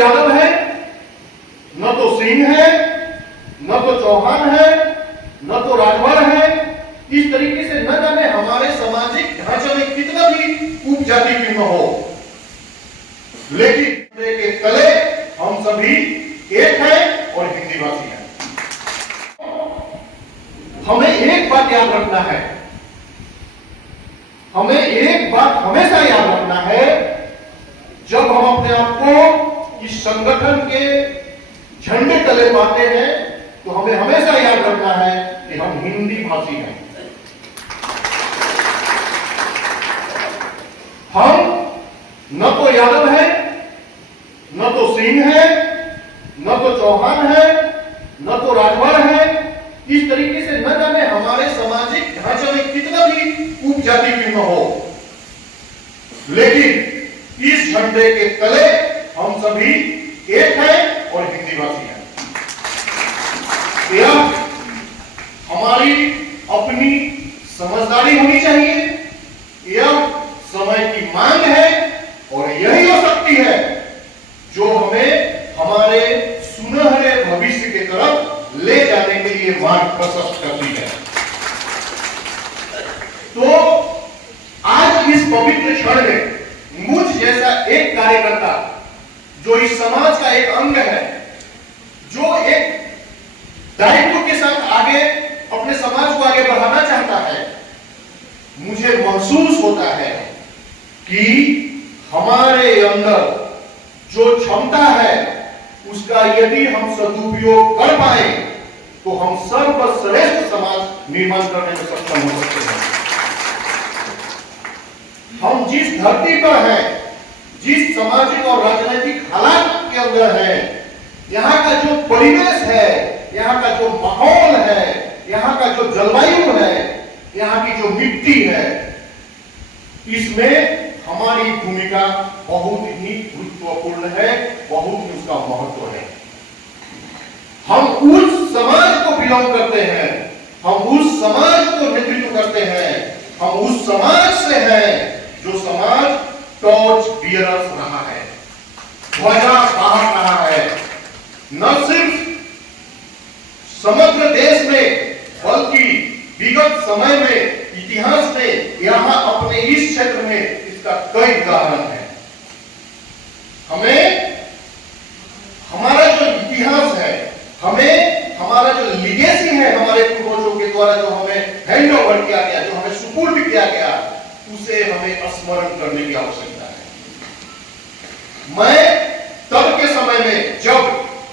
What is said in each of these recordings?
यादव है, न तो सिंह है, न तो चौहान है, न तो राजभर है। इस तरीके से न जाने हमारे सामाजिक ढांचे में कितना भी उपजाति क्यों हो, लेकिन के तले हम सभी एक हैं और हिंदी भाषी हैं। हमें एक बात याद रखना है, हमें एक बात हमेशा याद रखना है, जब हम अपने आप को इस संगठन के झंडे तले पाते हैं तो हमें हमेशा याद रखना है कि हम हिंदी भाषी हैं। हम न तो यादव है, न तो सिंह है, न तो चौहान है, न तो राजभर है। इस तरीके से न जाने हमारे सामाजिक ढांचे में कितना भी उपजाति क्यों हो, लेकिन इस झंडे के तले हम सभी एक हैं और हिंदी भाषी हैं। यह हमारी अपनी समझदारी होनी चाहिए, यह समय की मांग है और यही हो सकती है जो हमें हमारे सुनहरे भविष्य की तरफ ले जाने के लिए मार्ग प्रशस्त करती है। तो आज इस पवित्र क्षण में मुझ जैसा एक कार्यकर्ता जो इस समाज का एक अंग है, जो एक दायित्व के साथ आगे अपने समाज को आगे बढ़ाना चाहता है, मुझे महसूस होता है कि हमारे अंदर जो क्षमता है उसका यदि हम सदुपयोग कर पाए तो हम सर्वश्रेष्ठ समाज निर्माण करने में सक्षम हो सकते हैं। हम जिस धरती पर हैं, जिस सामाजिक और राजनीतिक हालात के अंदर हैं, यहाँ का जो परिवेश है, यहाँ का जो माहौल है, यहाँ का जो जलवायु है, यहाँ की जो मिट्टी है, इसमें हमारी भूमिका बहुत ही महत्वपूर्ण है, बहुत ही उसका महत्व है। हम उस समाज को बिलोंग करते हैं, हम उस समाज को नेतृत्व करते हैं, हम उस समाज से हैं जो समाज टॉर्च बियरर्स रहा है, ध्वजा बाहर रहा है, न सिर्फ समग्र देश में बल्कि विगत समय में, इतिहास में, यहां अपने इस क्षेत्र में इसका कई उदाहरण है। हमें हमारा जो इतिहास है, हमें हमारा जो लिगेसी है, हमारे पूर्वजों के द्वारा जो हमें हैंड ओवर किया गया, जो हमें सुपुर्द किया गया, उसे हमें स्मरण करने की आवश्यकता है। मैं तब के समय में जब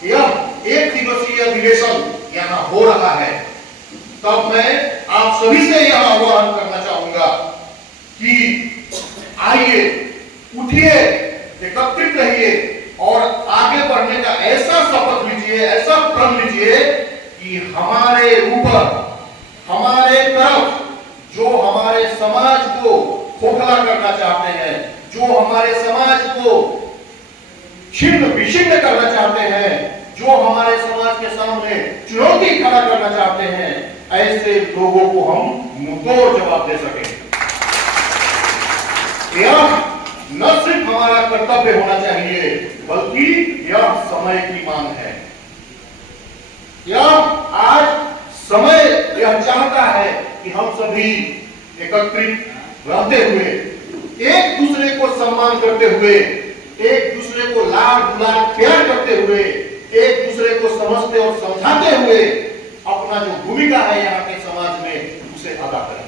यह एक दिवसीय अधिवेशन यहां हो रहा है, तब मैं आप सभी से यह आह्वान करना चाहूंगा कि आइए, उठिए, एकत्रित रहिए और आगे बढ़ने का ऐसा शपथ लीजिए, ऐसा प्रण लीजिए कि हमारे ऊपर, हमारे तरफ जो हमारे समाज को खोखला करना चाहते हैं, जो हमारे समाज को छिन्न विच्छिन्न करना चाहते हैं, जो हमारे समाज के सामने चुनौती खड़ा करना चाहते हैं, ऐसे लोगों को हम मुंहतोड़ जवाब दे सकें। यह न सिर्फ हमारा कर्तव्य होना चाहिए, बल्कि यह समय की मांग है। यह आज समय यह चाहता है कि हम सभी एकत्रित रहते हुए, एक दूसरे को सम्मान करते हुए, एक दूसरे को लाड दुलार प्यार करते हुए, एक दूसरे को समझते और समझाते हुए अपना जो भूमिका है यहाँ के समाज में, उसे अदा करें।